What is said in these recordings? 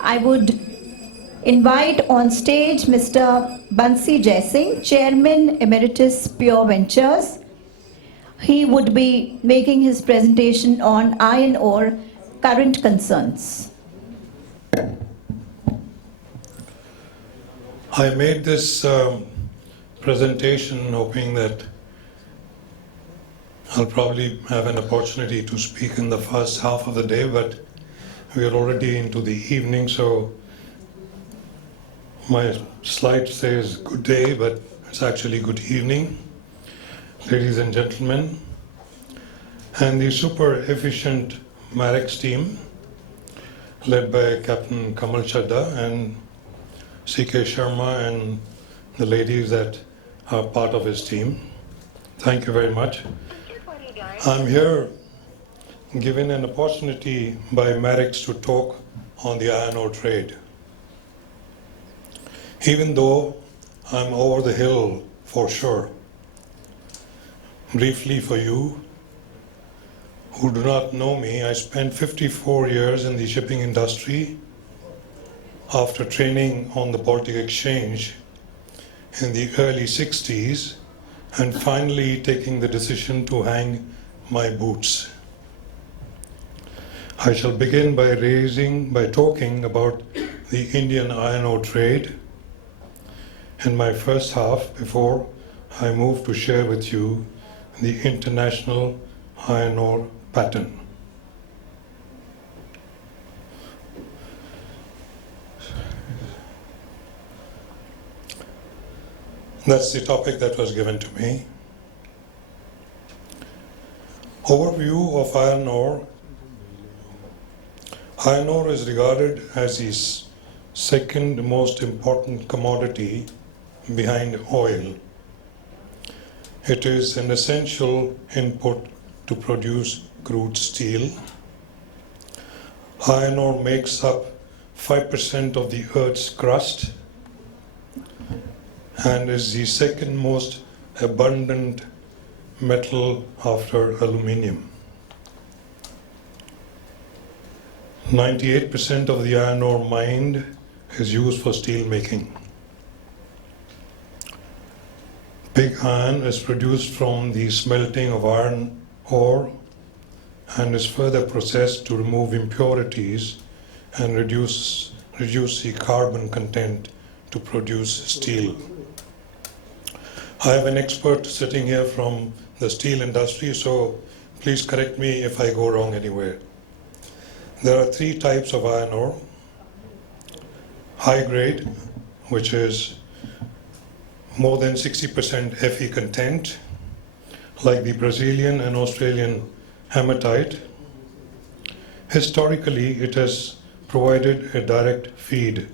I would invite on stage Mr. Bansi Jaising, Chairman Emeritus Pure Ventures. He would be making his presentation on iron ore current concerns. I made this presentation hoping that I'll probably have an opportunity to speak in the first half of the day, but we are already into the evening, so my slide says good day, but it's actually good evening, ladies and gentlemen, and the super efficient Marex team led by Captain Kamal Chadda and C.K. Sharma and the ladies that are part of his team. Thank you very much. I'm here given an opportunity by Marex to talk on the iron ore trade. Even though I'm over the hill for sure. Briefly for you who do not know me, I spent 54 years in the shipping industry after training on the Baltic Exchange in the early 60s and finally taking the decision to hang my boots. I shall begin by talking about the Indian iron ore trade in my first half before I move to share with you the international iron ore pattern. That's the topic that was given to me. Overview of iron ore. Iron ore is regarded as the second most important commodity behind oil. It is an essential input to produce crude steel. Iron ore makes up 5% of the Earth's crust and is the second most abundant metal after aluminium. 98% of the iron ore mined is used for steel making. Pig iron is produced from the smelting of iron ore and is further processed to remove impurities and reduce the carbon content to produce steel. I have an expert sitting here from the steel industry, so please correct me if I go wrong anywhere. There are three types of iron ore. High grade, which is more than 60% Fe content, like the Brazilian and Australian hematite. Historically, it has provided a direct feed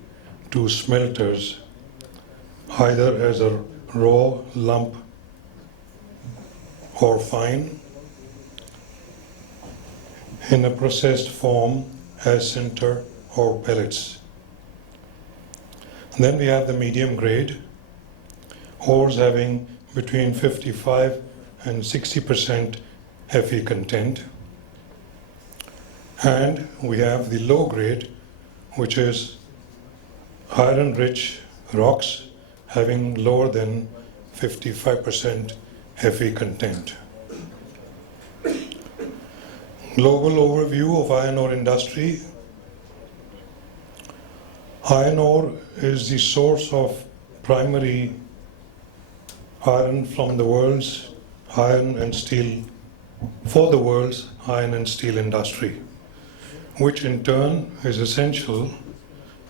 to smelters, either as a raw lump or fine, in a processed form as sinter or pellets. Then we have the medium grade, ores having between 55 and 60% Fe content. And we have the low grade, which is iron-rich rocks having lower than 55% Fe content. Global overview of iron ore industry. Iron ore is the source of primary iron from the world's iron and steel, for the world's iron and steel industry, which in turn is essential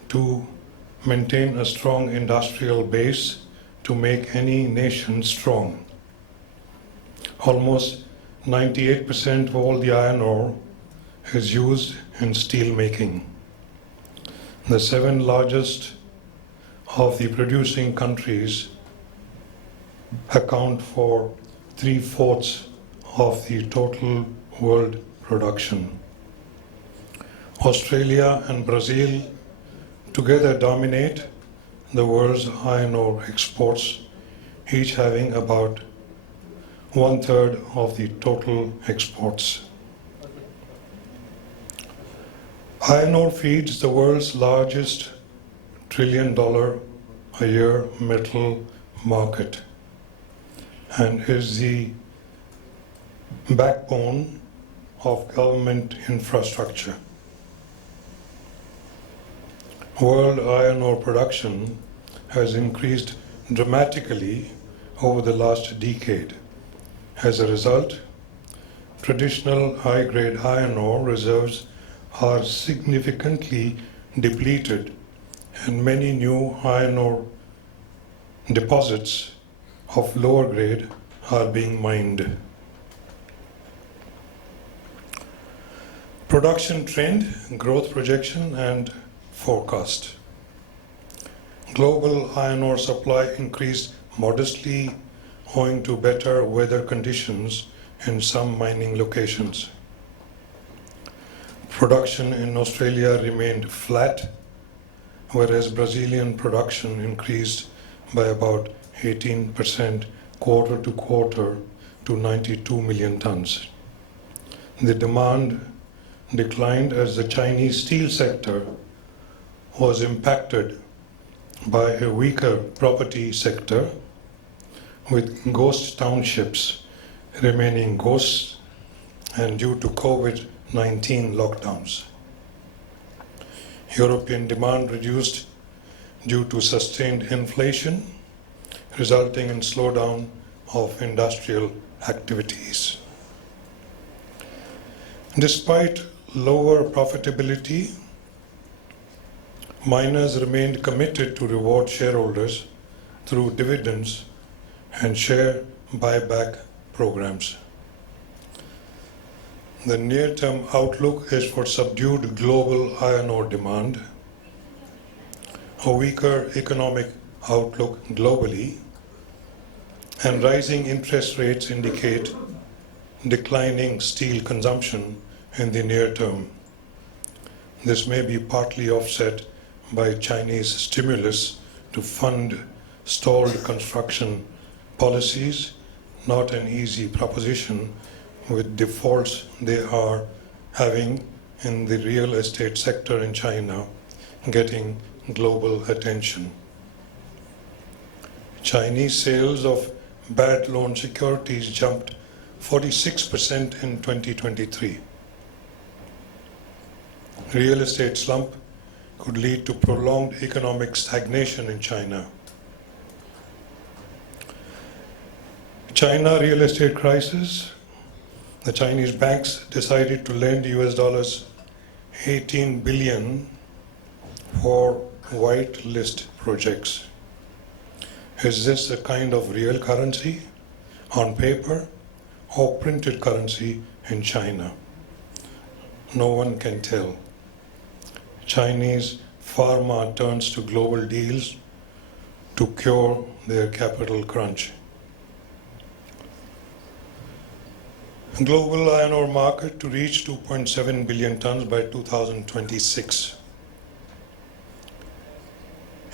to maintain a strong industrial base to make any nation strong. Almost 98% of all the iron ore is used in steel making. The 7 largest of the producing countries account for 3/4 of the total world production. Australia and Brazil together dominate the world's iron ore exports, each having about 1/3 of the total exports. Iron ore feeds the world's largest trillion-dollar-a-year metal market and is the backbone of government infrastructure. World iron ore production has increased dramatically over the last decade. As a result, traditional high-grade iron ore reserves are significantly depleted and many new iron ore deposits of lower grade are being mined. Production trend, growth projection and forecast. Global iron ore supply increased modestly owing to better weather conditions in some mining locations. Production in Australia remained flat, whereas Brazilian production increased by about 18% quarter to quarter to 92 million tons. The demand declined as the Chinese steel sector was impacted by a weaker property sector, with ghost townships remaining ghosts and due to COVID-19 lockdowns. European demand reduced due to sustained inflation, resulting in slowdown of industrial activities. Despite lower profitability, miners remained committed to reward shareholders through dividends and share buyback programs. The near-term outlook is for subdued global iron ore demand, a weaker economic outlook globally, and rising interest rates indicate declining steel consumption in the near term. This may be partly offset by Chinese stimulus to fund stalled construction policies, not an easy proposition with defaults they are having in the real estate sector in China getting global attention. Chinese sales of bad loan securities jumped 46% in 2023. Real estate slump could lead to prolonged economic stagnation in China. China real estate crisis. The Chinese banks decided to lend US $18 billion for whitelist projects. Is this a kind of real currency on paper or printed currency in China? No one can tell. Chinese pharma turns to global deals to cure their capital crunch. Global iron ore market to reach 2.7 billion tons by 2026.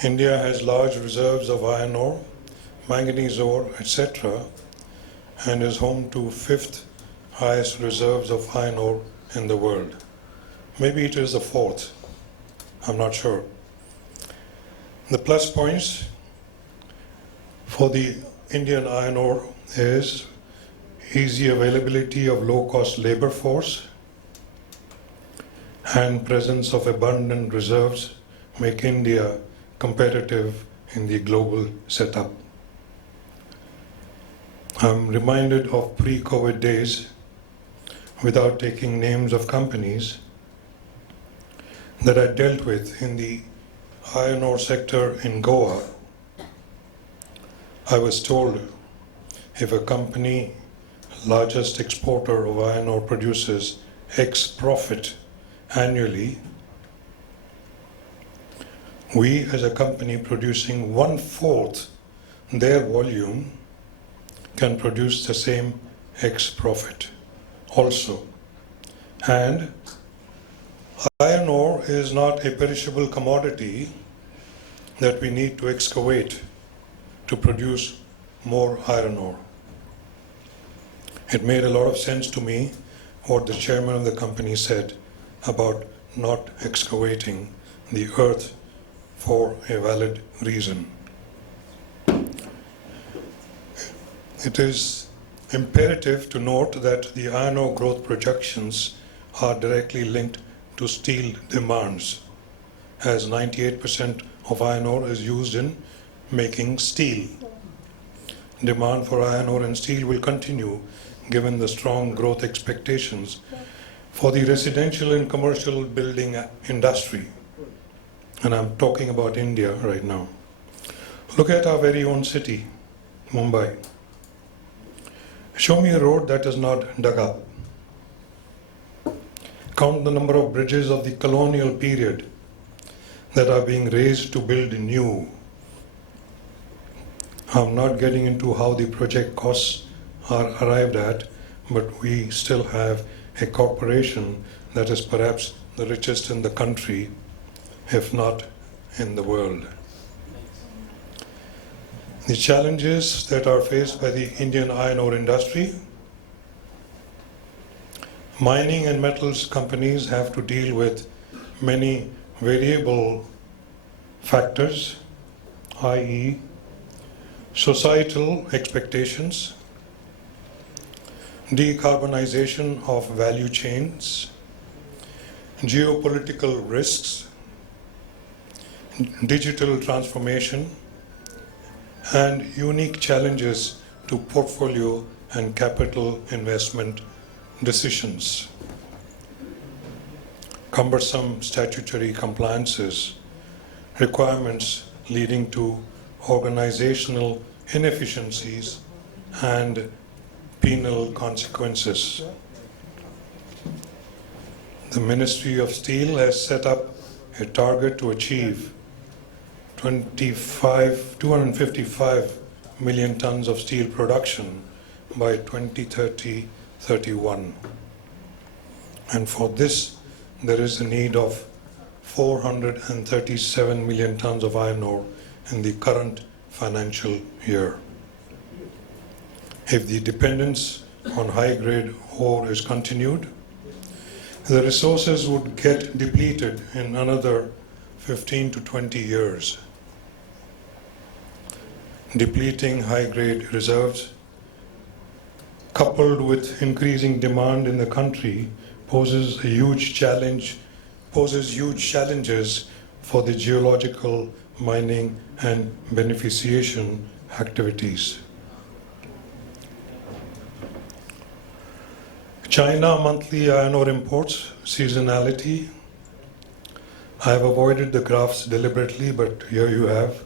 India has large reserves of iron ore, manganese ore, etc., and is home to fifth highest reserves of iron ore in the world. Maybe it is the fourth, I'm not sure. The plus points for the Indian iron ore is easy availability of low-cost labor force and presence of abundant reserves make India competitive in the global setup. I'm reminded of pre-COVID days, without taking names of companies, that I dealt with in the iron ore sector in Goa. I was told if a company, largest exporter of iron ore, produces X profit annually, we as a company producing 1/4 their volume can produce the same X profit also. And iron ore is not a perishable commodity that we need to excavate to produce more iron ore. It made a lot of sense to me what the chairman of the company said about not excavating the earth for a valid reason. It is imperative to note that the iron ore growth projections are directly linked to steel demands, as 98% of iron ore is used in making steel. Demand for iron ore and steel will continue given the strong growth expectations for the residential and commercial building industry. And I'm talking about India right now. Look at our very own city, Mumbai. Show me a road that is not dug up. Count the number of bridges of the colonial period that are being raised to build new. I'm not getting into how the project costs are arrived at, but we still have a corporation that is perhaps the richest in the country, if not in the world. The challenges that are faced by the Indian iron ore industry: mining and metals companies have to deal with many variable factors, i.e., societal expectations, decarbonization of value chains, geopolitical risks, digital transformation, and unique challenges to portfolio and capital investment decisions. Cumbersome statutory compliances, requirements leading to organizational inefficiencies and penal consequences. The Ministry of Steel has set up a target to achieve 255 million tons of steel production by 2030-31. And for this, there is a need of 437 million tons of iron ore in the current financial year. If the dependence on high-grade ore is continued, the resources would get depleted in another 15 to 20 years. Depleting high-grade reserves, coupled with increasing demand in the country, poses huge challenges for the geological, mining, and beneficiation activities. China monthly iron ore imports, seasonality. I have avoided the graphs deliberately, but here you have.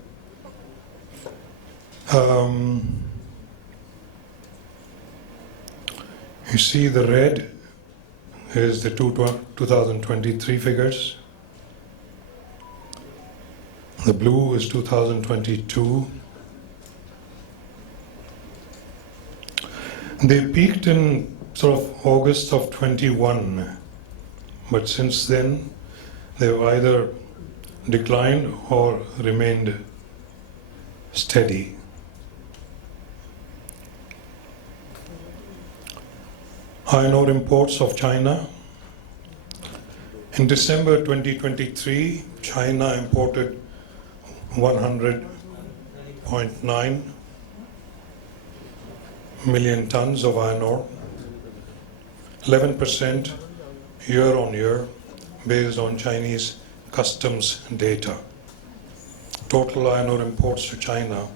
You see the red is the 2023 figures. The blue is 2022. They peaked in sort of August of 21, but since then they've either declined or remained steady. Iron ore imports of China. In December 2023, China imported 100.9 million tons of iron ore, 11% year on year based on Chinese customs data. Total iron ore imports to China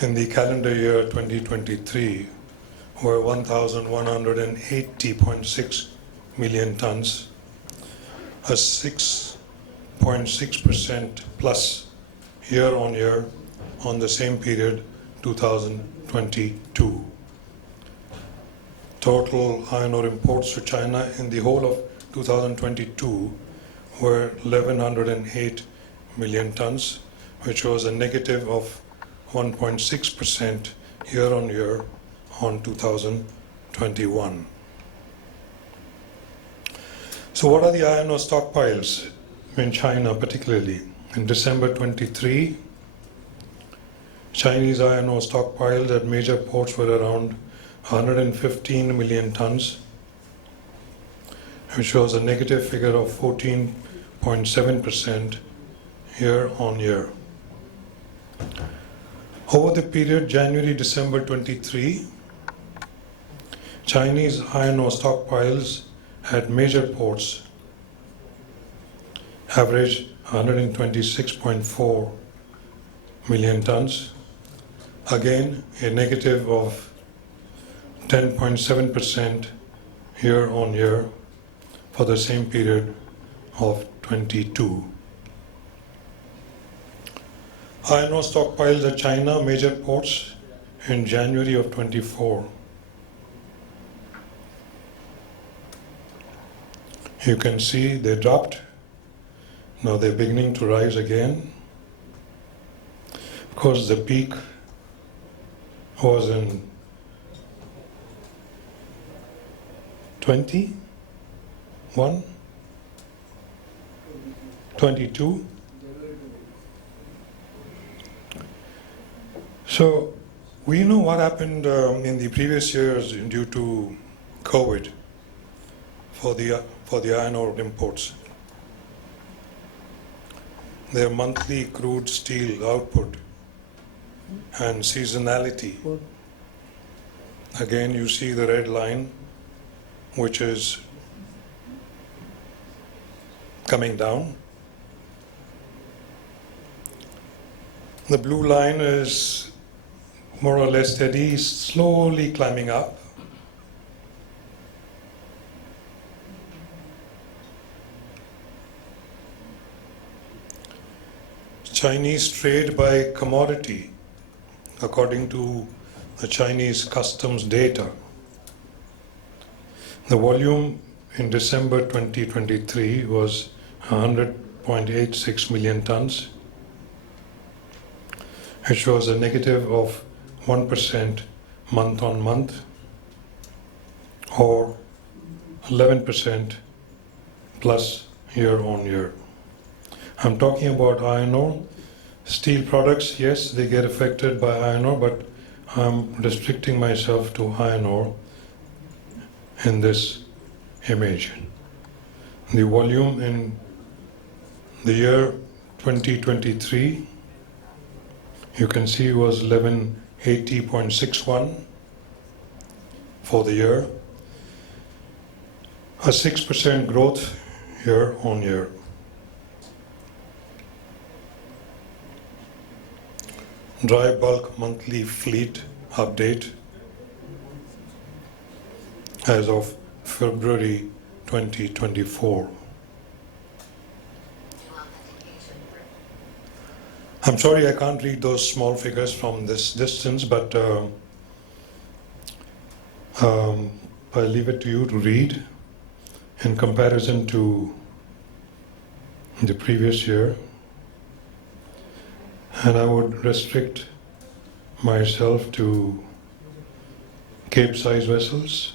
in the calendar year 2023 were 1,180.6 million tons, a 6.6% plus year on year on the same period 2022. Total iron ore imports to China in the whole of 2022 were 1,108 million tons, which was a negative of 1.6% year on year on 2021. So what are the iron ore stockpiles in China particularly? In December 23, Chinese iron ore stockpiles at major ports were around 115 million tons, which shows a negative figure of 14.7% year on year. Over the period January-December 23, Chinese iron ore stockpiles at major ports averaged 126.4 million tons, again a negative of 10.7% year on year for the same period of 22. Iron ore stockpiles at China major ports in January of 24. You can see they dropped. Now they're beginning to rise again. Of course, the peak was in 21, 22. So we know what happened in the previous years due to COVID for the iron ore imports. Their monthly crude steel output and seasonality. Again, you see the red line, which is coming down. The blue line is more or less steady, slowly climbing up. Chinese trade by commodity, according to the Chinese customs data. The volume in December 2023 was 100.86 million tons, which was a negative of 1% month on month, or 11% plus year on year. I'm talking about iron ore. Steel products, yes, they get affected by iron ore, but I'm restricting myself to iron ore in this image. The volume in the year 2023, you can see, was 1180.61 for the year, a 6% growth year on year. Dry bulk monthly fleet update as of February 2024. I'm sorry I can't read those small figures from this distance, but I'll leave it to you to read in comparison to the previous year. And I would restrict myself to Cape-size vessels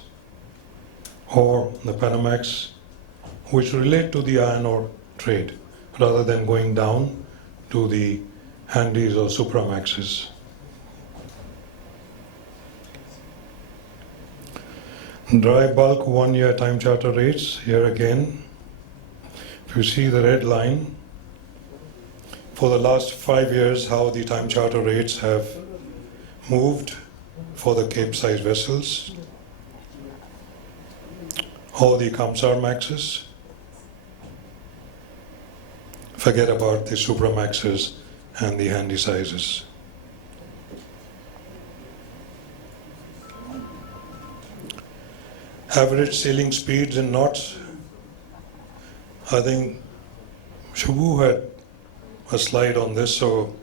or the Panamax, which relate to the iron ore trade, rather than going down to the Handys or Supramaxes. Dry bulk 1 year time charter rates, here again, if you see the red line, for the last 5 years, how the time charter rates have moved for the Cape-size vessels, or the Kamsarmaxes. Forget about the Supramaxes and the handy sizes. Average sailing speeds in knots. I think Shubhu had a slide on this, so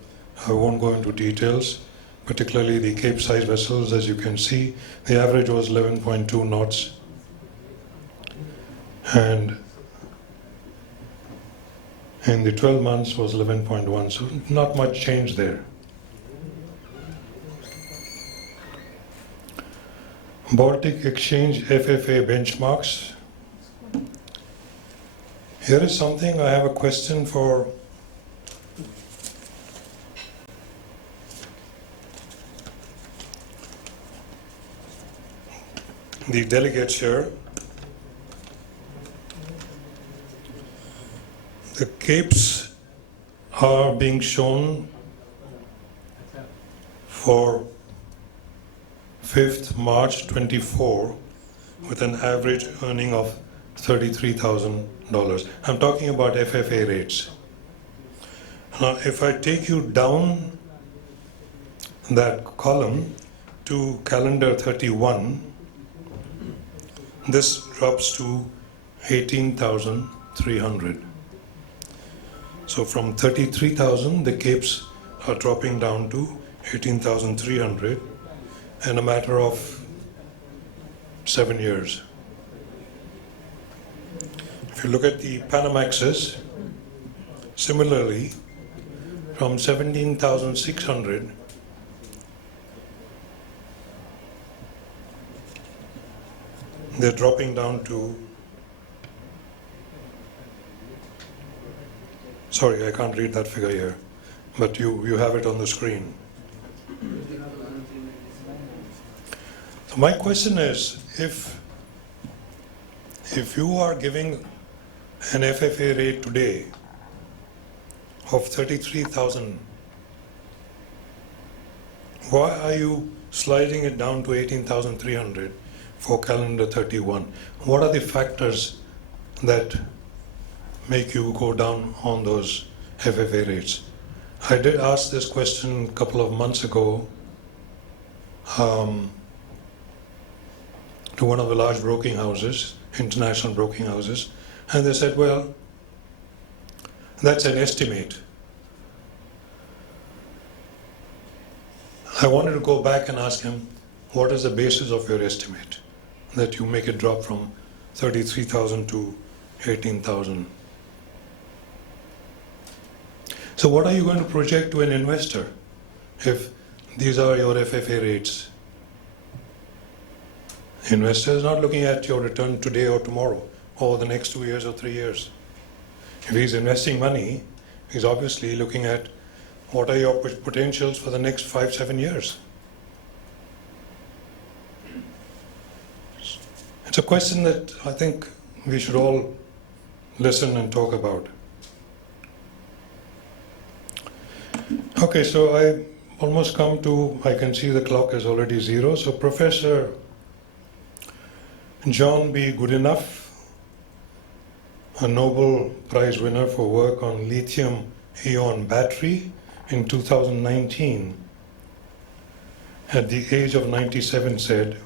I won't go into details. Particularly the Cape-size vessels, as you can see, the average was 11.2 knots. And in the 12 months was 11.1, so not much change there. Baltic Exchange FFA benchmarks. Here is something I have a question for the delegates here. The capes are being shown for 5th March 24 with an average earning of $33,000. I'm talking about FFA rates. Now, if I take you down that column to calendar 31, this drops to 18,300. So from 33,000, the capes are dropping down to 18,300 in a matter of 7 years. If you look at the Panamaxes, similarly, from 17,600 they're dropping down to, sorry, I can't read that figure here, but you have it on the screen. So my question is, if you are giving an FFA rate today of 33,000, why are you sliding it down to 18,300 for calendar 31? What are the factors that make you go down on those FFA rates? I did ask this question a couple of months ago to one of the large broking houses, international broking houses, and they said, well, that's an estimate. I wanted to go back and ask him, what is the basis of your estimate that you make it drop from 33,000 to 18,000? So what are you going to project to an investor if these are your FFA rates? The investor is not looking at your return today or tomorrow or the next 2 years or 3 years. If he's investing money, he's obviously looking at what are your potentials for the next 5-7 years. It's a question that I think we should all listen and talk about. Okay, so I almost come to, I can see the clock is already 0. So Professor John B. Goodenough, a Nobel Prize winner for work on lithium-ion battery in 2019, at the age of 97 said,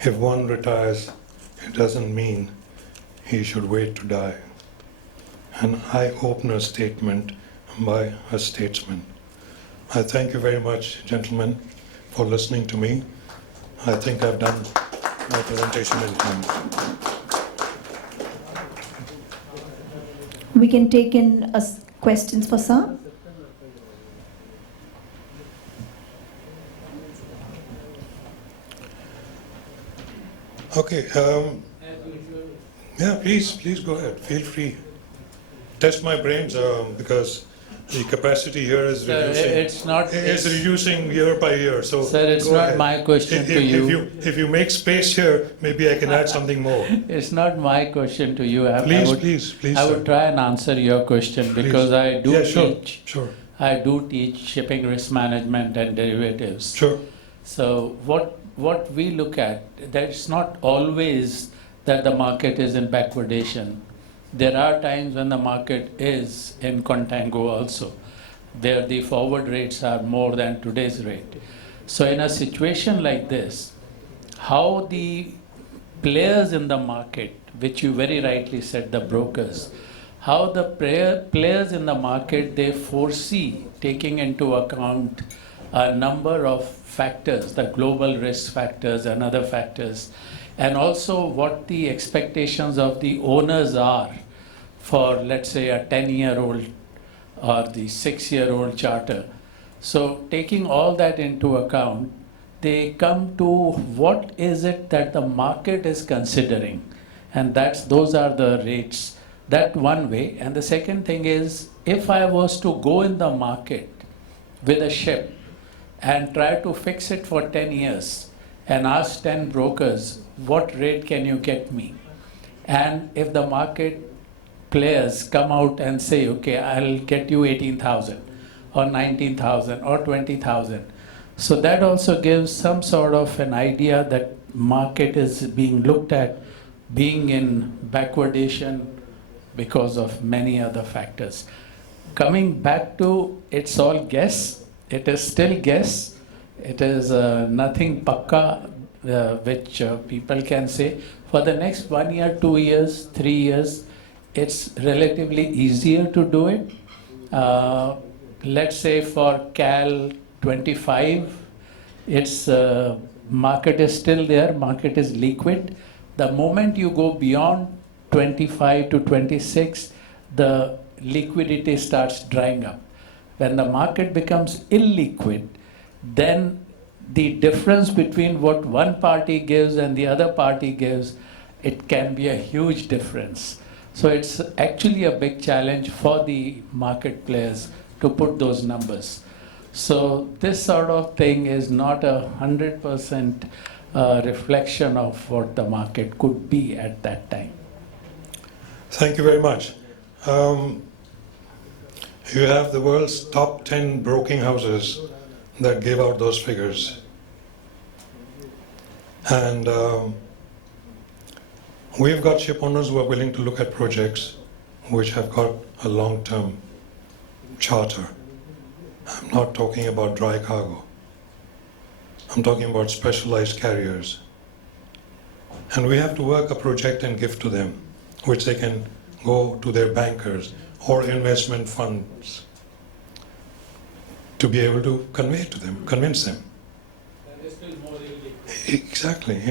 if one retires, it doesn't mean he should wait to die. An eye-opener statement by a statesman. I thank you very much, gentlemen, for listening to me. I think I've done my presentation in time. We can take in questions for sir. Okay, yeah, please go ahead. Feel free. Test my brains because the capacity here is reducing. It's reducing year by year. So sir, it's go not ahead. my question to you. If you make space here, maybe I can add something more. It's not my question to you. Please. I would try and answer your question because I do Sure. I do teach shipping risk management and derivatives. Sure. So what we look at, that it's not always that the market is in backwardation. There are times when the market is in contango also, where the forward rates are more than today's rate. So in a situation like this, how the players in the market, which you very rightly said, the brokers, how the players in the market, they foresee taking into account a number of factors, the global risk factors and other factors, and also what the expectations of the owners are for, let's say, a 10-year-old or the 6-year-old charter. So taking all that into account, they come to what is it that the market is considering, and those are the rates. That one way. And the second thing is, if I was to go in the market with a ship and try to fix it for 10 years and ask 10 brokers, what rate can you get me? And if the market players come out and say, okay, I'll get you 18,000 or 19,000 or 20,000. So that also gives some sort of an idea that market is being looked at being in backwardation because of many other factors. Coming back to it's all guess, it is still guess, it is nothing pakka which people can say. For the next 1 year, 2 years, 3 years, it's relatively easier to do it. Let's say for Cal 25, its market is still there, market is liquid. The moment you go beyond 25 to 26, the liquidity starts drying up. When the market becomes illiquid, then the difference between what one party gives and the other party gives, it can be a huge difference. So it's actually a big challenge for the market players to put those numbers. So this sort of thing is not 100% reflection of what the market could be at that time. Thank you very much. You have the world's top 10 broking houses that gave out those figures. And we've got ship owners who are willing to look at projects which have got a long-term charter. I'm not talking about dry cargo. I'm talking about specialized carriers. And we have to work a project and give to them, which they can go to their bankers or investment funds to be able to convey to them, convince them. That is still more illiquid. Exactly.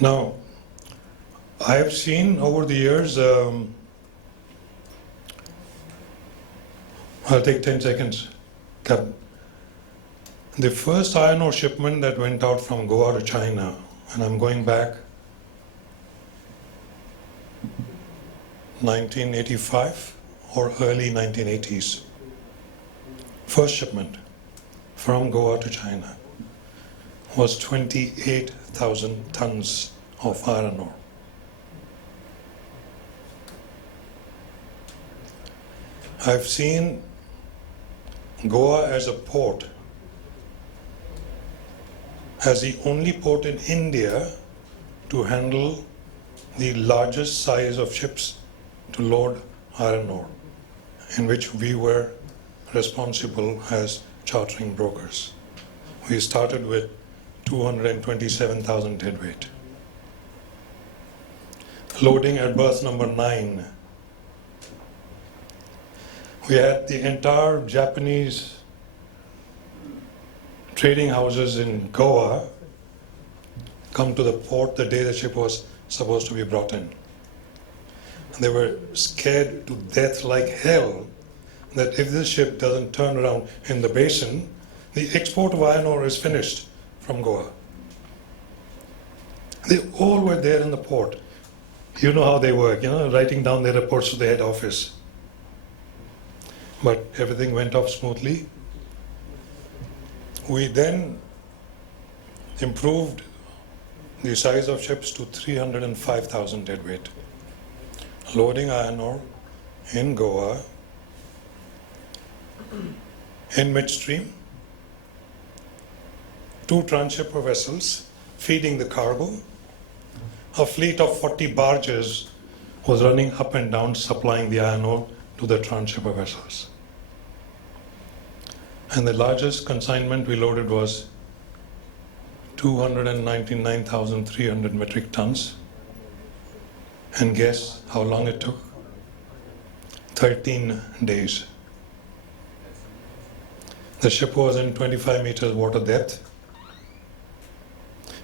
Now, I have seen over the years, I'll take 10 seconds, Captain. The first iron ore shipment that went out from Goa to China, and I'm going back 1985 or early 1980s. First shipment from Goa to China was 28,000 tons of iron ore. I've seen Goa as a port, as the only port in India to handle the largest size of ships to load iron ore, in which we were responsible as chartering brokers. We started with 227,000 deadweight. Loading at berth number 9. We had the entire Japanese trading houses in Goa come to the port the day the ship was supposed to be brought in. They were scared to death like hell that if this ship doesn't turn around in the basin, the export of iron ore is finished from Goa. They all were there in the port. You know how they work, writing down their reports to the head office. But everything went off smoothly. We then improved the size of ships to 305,000 deadweight. Loading iron ore in Goa, in midstream, 2 transhipper vessels feeding the cargo. A fleet of 40 barges was running up and down supplying the iron ore to the transhipper vessels. And the largest consignment we loaded was 299,300 metric tons. And guess how long it took? 13 days. The ship was in 25 meters water depth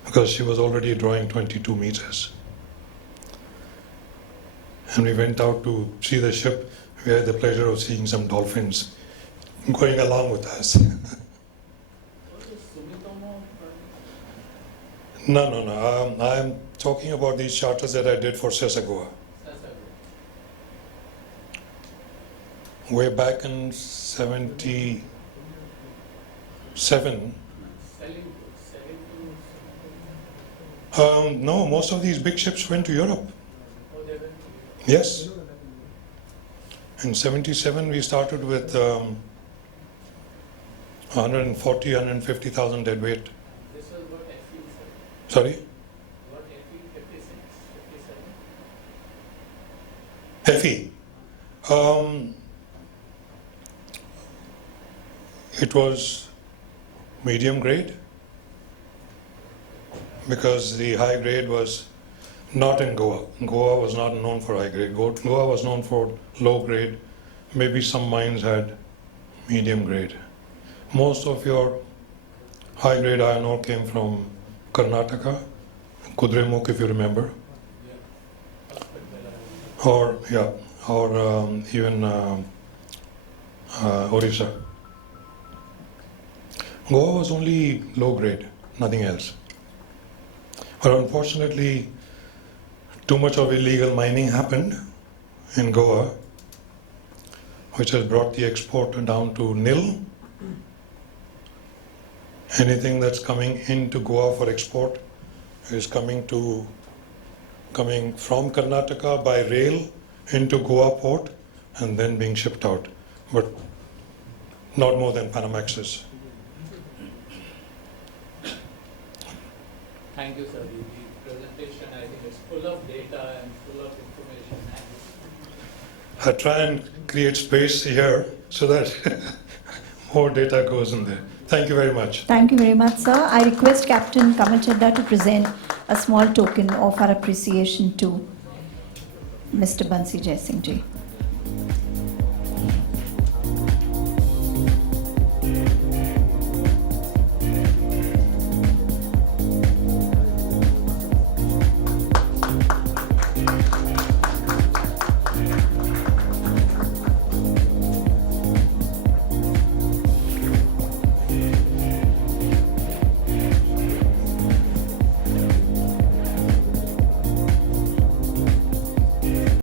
because she was already drawing 22 meters. And we went out to see the ship. We had the pleasure of seeing some dolphins going along with us. No. I'm talking about these charters that I did for Sesagoa. Way back in 77. No, most of these big ships went to Europe. Yes. In 77, we started with 140, 150,000 deadweight. This was what FE said. Sorry? What FE 56, 57? FE. It was medium grade because the high grade was not in Goa. Goa was not known for high grade. Goa was known for low grade. Maybe some mines had medium grade. Most of your high grade iron ore came from Karnataka, Kudremukh, if you remember, or even Orissa. Goa was only low grade, nothing else. But unfortunately, too much of illegal mining happened in Goa, which has brought the export down to nil. Anything that's coming into Goa for export is coming from Karnataka by rail into Goa port and then being shipped out, but not more than Panamaxes. Thank you, sir. The presentation, I think, is full of data and full of information. I try and create space here so that more data goes in there. Thank you very much. Thank you very much, sir. I request Captain Kamal Chadda to present a small token of our appreciation to Mr. Bansi Jaisingh ji.